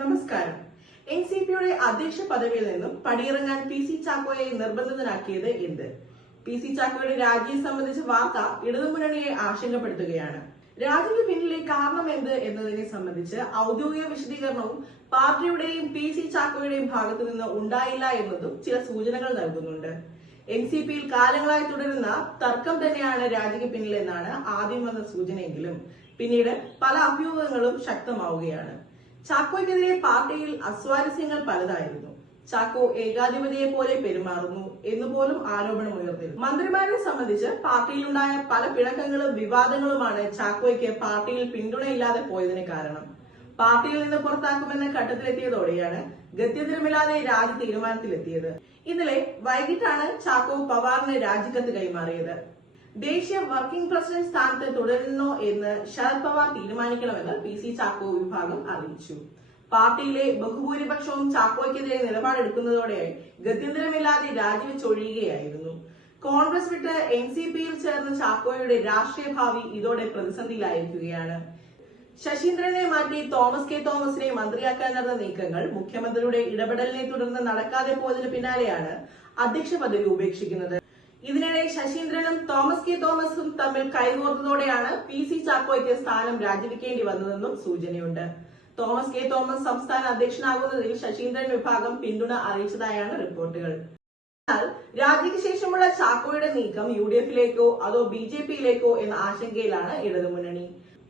നമസ്കാരം. എൻസിപിയുടെ അധ്യക്ഷ പദവിയിൽ നിന്നും പടിയിറങ്ങാൻ പി സി ചാക്കോയെ നിർബന്ധിതനാക്കിയത് എന്ത്? പി സി ചാക്കോയുടെ രാജിയെ സംബന്ധിച്ച വാർത്ത ഇടതുമുന്നണിയെ ആശങ്കപ്പെടുത്തുകയാണ്. രാജിക്ക് പിന്നിലെ കാരണം എന്ത് എന്നതിനെ സംബന്ധിച്ച് ഔദ്യോഗിക വിശദീകരണവും പാർട്ടിയുടെയും പി സി ചാക്കോയുടെയും ഭാഗത്തു നിന്ന് ഉണ്ടായില്ല എന്നതും ചില സൂചനകൾ നൽകുന്നുണ്ട്. എൻസിപിയിൽ കാലങ്ങളായി തുടരുന്ന തർക്കം തന്നെയാണ് രാജിക്ക് പിന്നിലെന്നാണ് ആദ്യം വന്ന സൂചനയെങ്കിലും പിന്നീട് പല അഭ്യൂഹങ്ങളും ശക്തമാവുകയാണ്. ചാക്കോയ്ക്കെതിരെ പാർട്ടിയിൽ അസ്വാരസ്യങ്ങൾ പലതായിരുന്നു. ചാക്കോ ഏകാധിപതിയെ പോലെ പെരുമാറുന്നു എന്നുപോലും ആരോപണം ഉയർന്നിരുന്നു. മന്ത്രിമാരെ സംബന്ധിച്ച് പാർട്ടിയിലുണ്ടായ പല പിണക്കങ്ങളും വിവാദങ്ങളുമാണ് ചാക്കോയ്ക്ക് പാർട്ടിയിൽ പിന്തുണയില്ലാതെ പോയതിന് കാരണം. പാർട്ടിയിൽ നിന്ന് പുറത്താക്കുമെന്ന ഘട്ടത്തിലെത്തിയതോടെയാണ് ഗത്യന്തരമില്ലാതെ രാജി തീരുമാനത്തിലെത്തിയത്. ഇന്നലെ വൈകിട്ടാണ് ചാക്കോ പവാറിന് രാജിക്കത്ത് കൈമാറിയത്. ദേശീയ വർക്കിംഗ് പ്രസിഡന്റ് സ്ഥാനത്ത് തുടരുന്നോ എന്ന് ശരത് പവാർ തീരുമാനിക്കണമെന്ന് പി സി ചാക്കോ വിഭാഗം അറിയിച്ചു. പാർട്ടിയിലെ ബഹുഭൂരിപക്ഷവും ചാക്കോയ്ക്കെതിരെ നിലപാടെടുക്കുന്നതോടെ ഗത്യന്തരമില്ലാതെ രാജിവെച്ചൊഴിയുകയായിരുന്നു. കോൺഗ്രസ് വിട്ട് എൻസിപിയിൽ ചേർന്ന ചാക്കോയുടെ രാഷ്ട്രീയ ഭാവി ഇതോടെ പ്രതിസന്ധിയിലായിരിക്കുകയാണ്. ശശീന്ദ്രനെ മാറ്റി തോമസ് കെ തോമസിനെ മന്ത്രിയാക്കാൻ നടന്ന നീക്കങ്ങൾ മുഖ്യമന്ത്രിയുടെ ഇടപെടലിനെ തുടർന്ന് നടക്കാതെ പോയതിനു പിന്നാലെയാണ് അധ്യക്ഷ പദവി ഉപേക്ഷിക്കുന്നത്. ഇതിനിടെ ശശീന്ദ്രനും തോമസ് കെ തോമസും തമ്മിൽ കൈകോർത്തതോടെയാണ് പി സി ചാക്കോയ്ക്ക് സ്ഥാനം രാജിവെക്കേണ്ടി വന്നതെന്നും സൂചനയുണ്ട്. തോമസ് കെ തോമസ് സംസ്ഥാന അധ്യക്ഷനാകുന്നതിൽ ശശീന്ദ്രൻ വിഭാഗം പിന്തുണ അറിയിച്ചതായാണ് റിപ്പോർട്ടുകൾ. എന്നാൽ രാജിക്ക് ശേഷമുള്ള ചാക്കോയുടെ നീക്കം UDF-ലേക്കോ അതോ BJP-യിലേക്കോ എന്ന ആശങ്കയിലാണ് ഇടതുമുന്നണി.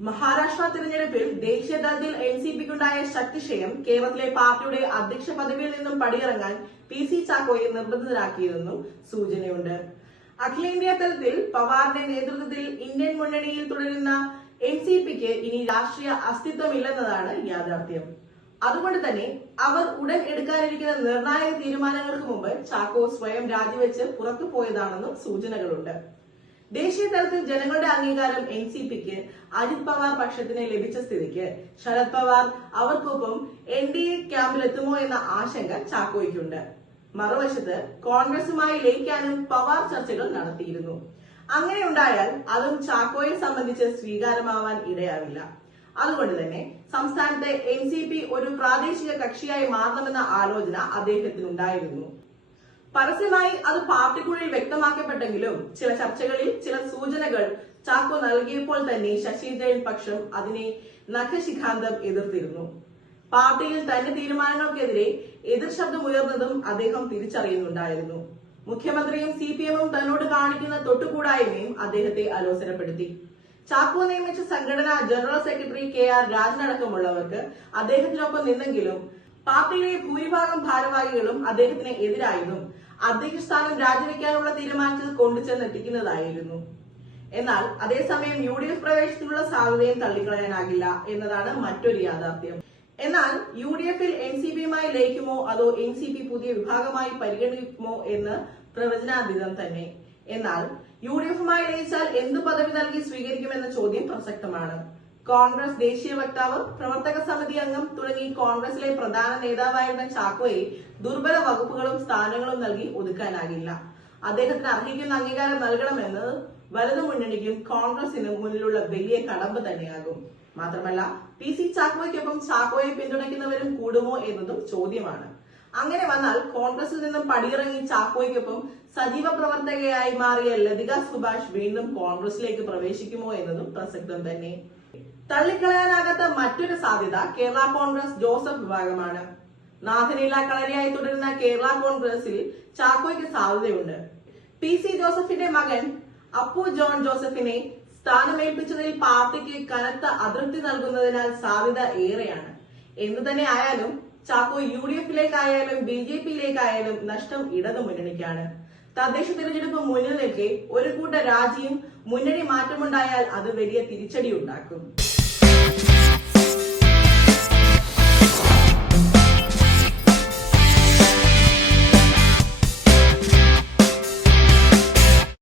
മഹാരാഷ്ട്ര തിരഞ്ഞെടുപ്പിൽ ദേശീയതലത്തിൽ എൻസിപിക്കുണ്ടായ ശക്തിക്ഷയം കേരളത്തിലെ പാർട്ടിയുടെ അധ്യക്ഷ പദവിയിൽ നിന്നും പടിയിറങ്ങാൻ പി സി ചാക്കോയെ നിർബന്ധിതരാക്കിയതെന്നും സൂചനയുണ്ട്. അഖിലേന്ത്യാ തലത്തിൽ പവാറിന്റെ നേതൃത്വത്തിൽ ഇന്ത്യൻ മുന്നണിയിൽ തുടരുന്ന എൻസിപിക്ക് ഇനി രാഷ്ട്രീയ അസ്തിത്വമില്ലെന്നതാണ് യാഥാർത്ഥ്യം. അതുകൊണ്ട് തന്നെ അവർ ഉടൻ എടുക്കാനിരിക്കുന്ന നിർണായക തീരുമാനങ്ങൾക്ക് മുമ്പ് ചാക്കോ സ്വയം രാജിവെച്ച് പുറത്തു പോയതാണെന്നും സൂചനകളുണ്ട്. ദേശീയ തലത്തിൽ ജനങ്ങളുടെ അംഗീകാരം എൻസിപിക്ക് അജിത് പവാർ പക്ഷത്തിന് ലഭിച്ച സ്ഥിതിക്ക് ശരത് പവാർ അവർക്കൊപ്പം NDA ക്യാമ്പിലെത്തുമോ എന്ന ആശങ്ക ചാക്കോയ്ക്കുണ്ട്. മറുവശത്ത് കോൺഗ്രസുമായി ലയിക്കാനും പവാർ ചർച്ചകൾ നടത്തിയിരുന്നു. അങ്ങനെ ഉണ്ടായാൽ അതും ചാക്കോയെ സംബന്ധിച്ച് സ്വീകാര്യമാവാൻ ഇടയാവില്ല. അതുകൊണ്ട് തന്നെ സംസ്ഥാനത്തെ എൻസിപി ഒരു പ്രാദേശിക കക്ഷിയായി മാറണമെന്ന ആലോചന അദ്ദേഹത്തിനുണ്ടായിരുന്നു. പരസ്യമായി അത് പാർട്ടിക്കുള്ളിൽ വ്യക്തമാക്കപ്പെട്ടെങ്കിലും ചില ചർച്ചകളിൽ ചില സൂചനകൾ ചാക്കോ നൽകിയപ്പോൾ തന്നെ ശശീന്ദ്രൻ പക്ഷം അതിനെ നഖശിഖാന്തം എതിർത്തിരുന്നു. പാർട്ടിയിൽ തന്റെ തീരുമാനങ്ങൾക്കെതിരെ എതിർ ശബ്ദമുയർന്നതും അദ്ദേഹം തിരിച്ചറിയുന്നുണ്ടായിരുന്നു. മുഖ്യമന്ത്രിയും CPM-ഉം തന്നോട് കാണിക്കുന്ന തൊട്ടുകൂടായ്മയും അദ്ദേഹത്തെ അലോസരപ്പെടുത്തി. ചാക്കോ നിയമിച്ച സംഘടനാ ജനറൽ സെക്രട്ടറി KR രാജനടക്കമുള്ളവർക്ക് അദ്ദേഹത്തിനൊപ്പം നിന്നെങ്കിലും പാർട്ടിയിലെ ഭൂരിഭാഗം ഭാരവാഹികളും അദ്ദേഹത്തിന് എതിരായതും അധ്യക്ഷ സ്ഥാനം രാജിവെക്കാനുള്ള തീരുമാനത്തിൽ കൊണ്ടുചെന്നെത്തിക്കുന്നതായിരുന്നു. എന്നാൽ അതേസമയം UDF പ്രവേശനത്തിനുള്ള സാധ്യതയും തള്ളിക്കളയാനാകില്ല എന്നതാണ് മറ്റൊരു യാഥാർത്ഥ്യം. എന്നാൽ UDF-ൽ എൻസിപിയുമായി ലയിക്കുമോ അതോ NCP പുതിയ വിഭാഗമായി പരിഗണിക്കുമോ എന്ന് പ്രവചനാതീതം തന്നെ. എന്നാൽ UDF-മായി ലയിച്ചാൽ എന്ത് പദവി നൽകി സ്വീകരിക്കുമെന്ന ചോദ്യം പ്രസക്തമാണ്. കോൺഗ്രസ് ദേശീയ വക്താവ്, പ്രവർത്തക സമിതി അംഗം തുടങ്ങി കോൺഗ്രസിലെ പ്രധാന നേതാവായിരുന്ന ചാക്കോയെ ദുർബല വകുപ്പുകളും സ്ഥാനങ്ങളും നൽകി ഒതുക്കാനാകില്ല. അദ്ദേഹത്തിന് അർഹിക്കുന്ന അംഗീകാരം നൽകണമെന്നത് വലതു മുന്നണിക്കും കോൺഗ്രസിനും മുന്നിലുള്ള വലിയ കടമ്പ തന്നെയാകും. മാത്രമല്ല പി സി ചാക്കോയ്ക്കൊപ്പം ചാക്കോയെ പിന്തുണയ്ക്കുന്നവരും കൂടുമോ എന്നതും ചോദ്യമാണ്. അങ്ങനെ വന്നാൽ കോൺഗ്രസിൽ നിന്നും പടിയിറങ്ങി ചാക്കോയ്ക്കൊപ്പം സജീവ പ്രവർത്തകയായി മാറിയ ലതിക സുഭാഷ് വീണ്ടും കോൺഗ്രസിലേക്ക് പ്രവേശിക്കുമോ എന്നതും പ്രസക്തം തന്നെ. തള്ളിക്കളയാനാകാത്ത മറ്റൊരു സാധ്യത കേരള കോൺഗ്രസ് ജോസഫ് വിഭാഗമാണ്. നാഥനില്ല കളരിയായി തുടരുന്ന കേരള കോൺഗ്രസിൽ ചാക്കോയ്ക്ക് സാധ്യതയുണ്ട്. പി സി ജോസഫിന്റെ മകൻ അപ്പു ജോൺ ജോസഫിനെ സ്ഥാനമേൽപ്പിച്ചതിൽ പാർട്ടിക്ക് കനത്ത അതൃപ്തി നൽകുന്നതിനാൽ സാധ്യത ഏറെയാണ്. എന്തു തന്നെ ആയാലും ചാക്കോ UDF-ലേക്കായാലും BJP-യിലേക്കായാലും നഷ്ടം ഇടതു മുന്നണിക്കാണ്. തദ്ദേശ തിരഞ്ഞെടുപ്പ് മുന്നിൽ നിൽക്കെ ഒരു കൂട്ട രാജിയും മുന്നണി മാറ്റമുണ്ടായാൽ അത് വലിയ തിരിച്ചടി ഉണ്ടാക്കും.